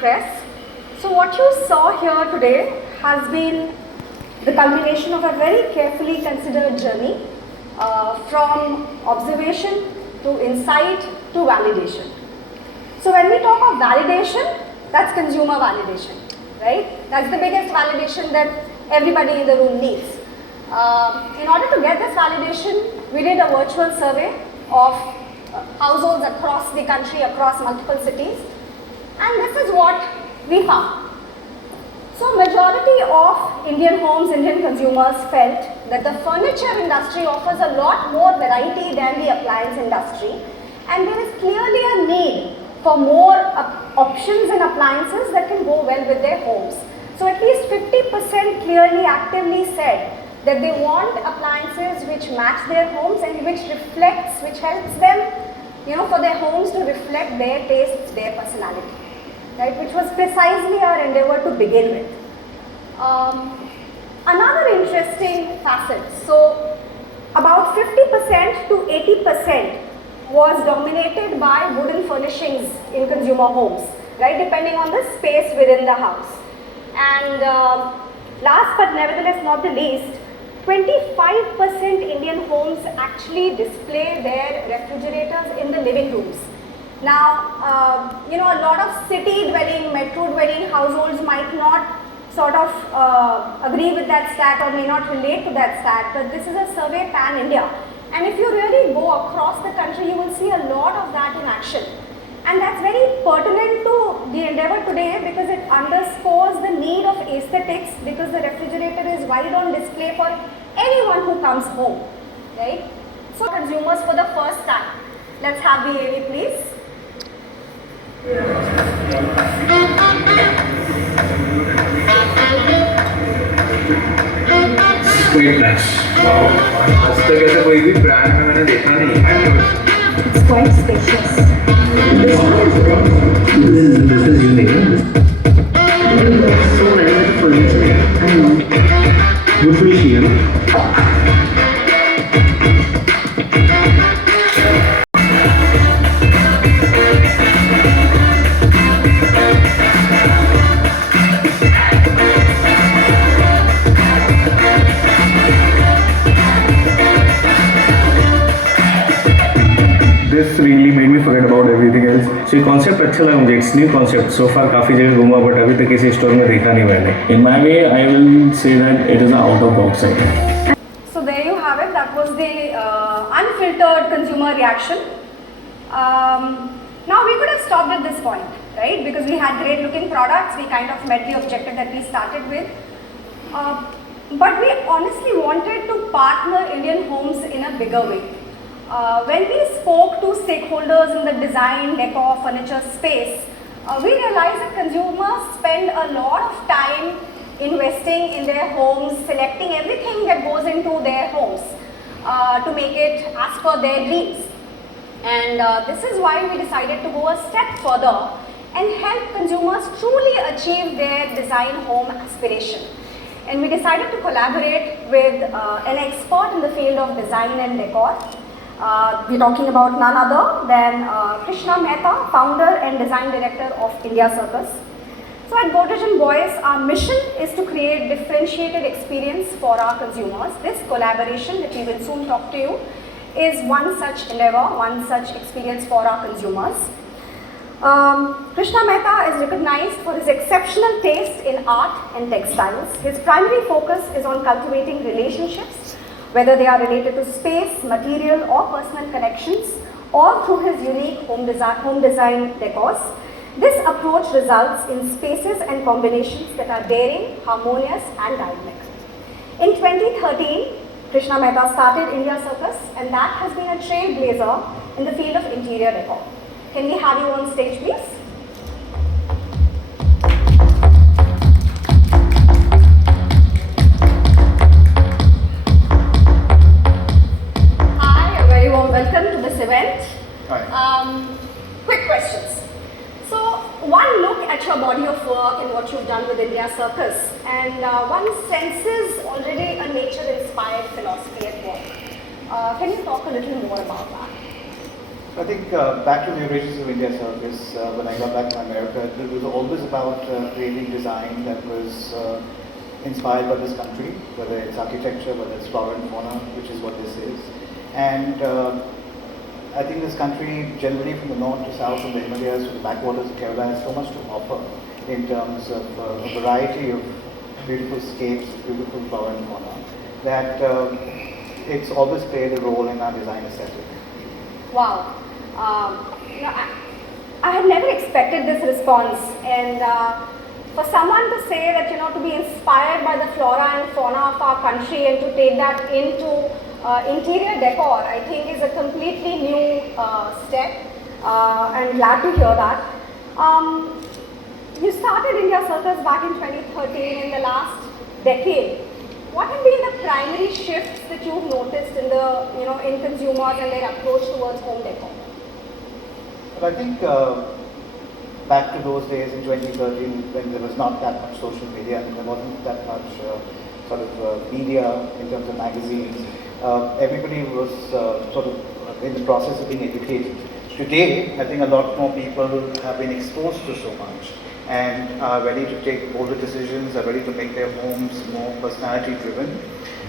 press. So what you saw here today has been the culmination of a very carefully considered journey from observation to insight to validation. So when we talk of validation, that's consumer validation, right? That's the biggest validation that everybody in the room needs. In order to get this validation, we did a virtual survey of households across the country, across multiple cities, and this is what we found. So majority of Indian homes, Indian consumers felt that the furniture industry offers a lot more variety than the appliance industry, and there is clearly a need for more options in appliances that can go well with their homes. So at least 50% clearly actively said that they want appliances which match their homes and which reflects, which helps them, for their homes to reflect their tastes, their personality, right? Which was precisely our endeavor to begin with. Another interesting facet, so about 50% to 80% was dominated by wooden furnishings in consumer homes, right, depending on the space within the house. And last but nevertheless not the least, 25% Indian homes actually display their refrigerators in the living rooms. Now, a lot of city-dwelling, metro-dwelling households might not sort of agree with that stat or may not relate to that stat, but this is a survey pan-India. And if you really go across the country, you will see a lot of that in action. And that's very pertinent to the endeavor today because it underscores the need of aesthetics, because the refrigerator is wide on display for anyone who comes home, right? So consumers for the first time, let's have the AV please. Quite nice. Wow. आज तक ऐसा कोई भी brand में मैंने देखा नहीं है. It's quite spacious. This is unique. So many of the furniture. I know. Good appreciate. This really made me forget about everything else. So ये concept अच्छा लगा मुझे. It's new concept. So far काफी जगह घूमा but अभी तक किसी store में देखा नहीं मैंने. In my way, I will say that it is an out of box idea. So there you have it. That was the unfiltered consumer reaction. Now we could have stopped at this point, right? Because we had great looking products. We kind of met the objective that we started with. But we honestly wanted to partner Indian homes in a bigger way. When we spoke to stakeholders in the design, decor, furniture space, we realized that consumers spend a lot of time investing in their homes, selecting everything that goes into their homes to make it as per their dreams. And this is why we decided to go a step further and help consumers truly achieve their design home aspiration. And we decided to collaborate with an expert in the field of design and decor. We're talking about none other than Krsnaa Mehta, founder and design director of India Circus. So at Godrej and Boys, our mission is to create differentiated experience for our consumers. This collaboration that we will soon talk to you is one such endeavor, one such experience for our consumers. Krsnaa Mehta is recognized for his exceptional taste in art and textiles. His primary focus is on cultivating relationships, whether they are related to space, material or personal connections, or through his unique home design decors. This approach results in spaces and combinations that are daring, harmonious and dynamic. In 2013, Krsnaa Mehta started India Circus, and that has been a trailblazer in the field of interior decor. Can we have you on stage please? Welcome to this event. Hi. Quick questions. So, one look at your body of work and what you've done with India Circus, and one senses already a nature-inspired philosophy at work. Can you talk a little more about that? I think back to the origins of India Circus, when I got back to America, it was always about creating design that was inspired by this country, whether it's architecture, whether it's flora and fauna, which is what this is. And I think this country, generally from the north to south, from the Himalayas to the backwaters of Kerala, has so much to offer in terms of a variety of beautiful scapes, beautiful flora and fauna, that it's always played a role in our design aesthetic. Wow. I had never expected this response, and for someone to say that, to be inspired by the flora and fauna of our country and to take that into interior decor, I think is a completely new step. I'm glad to hear that. You started India Circus back in 2013. In the last decade, what have been the primary shifts that you've noticed in the, in consumers and their approach towards home decor? But I think back to those days in 2013, when there was not that much social media and there wasn't that much media in terms of magazines, everybody was sort of in the process of being educated. Today, I think a lot more people have been exposed to so much and are ready to take bolder decisions, are ready to make their homes more personality driven,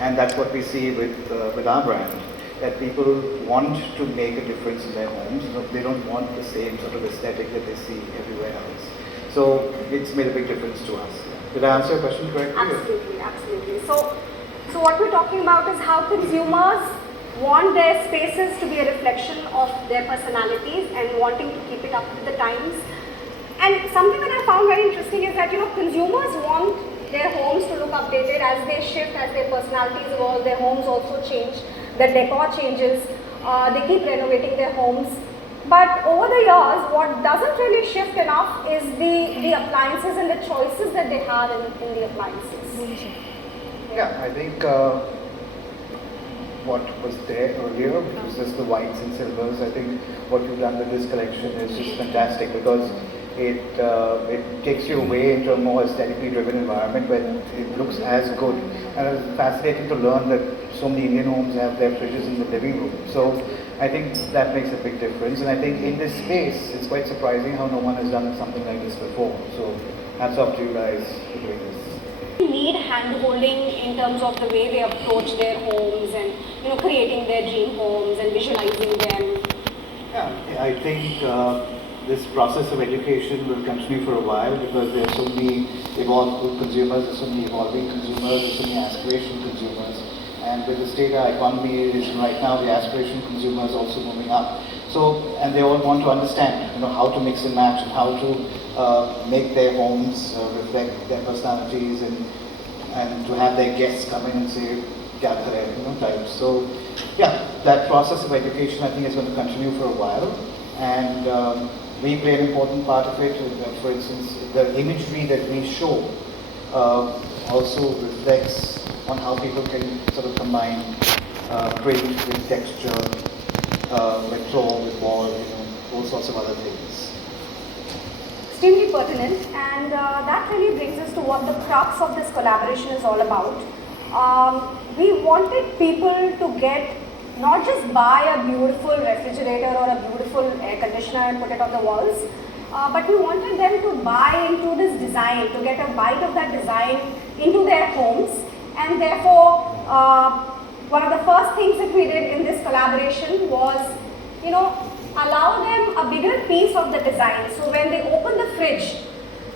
and that's what we see with our brand. That people want to make a difference in their homes. They don't want the same sort of aesthetic that they see everywhere else. So it's made a big difference to us. Did I answer your question correctly? Absolutely, absolutely. So what we're talking about is how consumers want their spaces to be a reflection of their personalities and wanting to keep it up with the times. And something that I found very interesting is that, consumers want their homes to look updated as they shift, as their personalities evolve, their homes also change. The decor changes, they keep renovating their homes. But over the years, what doesn't really shift enough is the appliances and the choices that they have in the appliances. Yeah, I think what was there earlier, which was just the whites and silvers, I think what you've done with this collection is just fantastic, because it takes you away into a more aesthetically driven environment where it looks as good. And it's fascinating to learn that so many Indian homes have their fridges in the living room. So I think that makes a big difference. And I think in this space, it's quite surprising how no one has done something like this before. So hats off to you guys for doing this. Need hand-holding in terms of the way they approach their homes and, creating their dream homes and visualizing them. Yeah, I think this process of education will continue for a while, because there are so many evolved consumers, there's so many evolving consumers, there's so many aspiration consumers. And with the state our economy is right now, the aspiration consumer is also moving up. So, and they all want to understand, how to mix and match and how to make their homes reflect their personalities and to have their guests come in and say, kya kare, types. So, yeah, that process of education I think is going to continue for a while. And we play an important part of it. For instance, the imagery that we show also reflects on how people can sort of combine print with texture, with floor, with wall, all sorts of other things. Extremely pertinent, and that really brings us to what the crux of this collaboration is all about. We wanted people to get, not just buy a beautiful refrigerator or a beautiful air conditioner and put it on the walls, but we wanted them to buy into this design, to get a bite of that design into their homes. And therefore, one of the first things that we did in this collaboration was, allow them a bigger piece of the design. So when they open the fridge,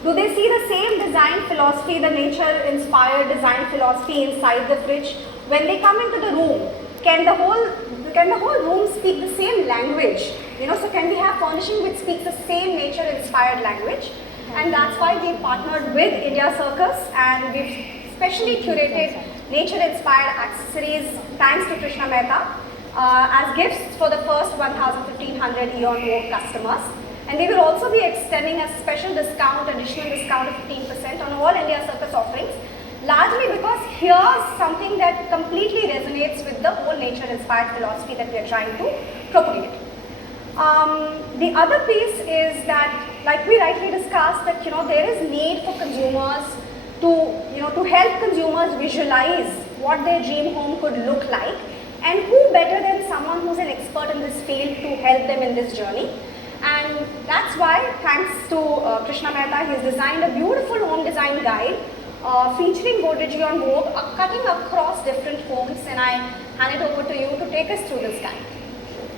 do they see the same design philosophy, the nature-inspired design philosophy inside the fridge? When they come into the room, can the whole room speak the same language? So can we have furnishing which speaks the same nature-inspired language? And that's why we partnered with India Circus, and we've specially curated nature-inspired accessories thanks to Krsnaa Mehta as gifts for the first 1,500 Eon Vogue customers. And we will also be extending a special discount, additional discount of 15% on all India Circus offerings, largely because here's something that completely resonates with the whole nature-inspired philosophy that we are trying to propagate. The other piece is that, like we rightly discussed, that there is need for consumers to help consumers visualize what their dream home could look like, and who better than someone who's an expert in this field to help them in this journey. And that's why, thanks to Krsnaa Mehta, he's designed a beautiful home design guide featuring Godrej on Vogue, cutting across different homes, and I hand it over to you to take us through this guide.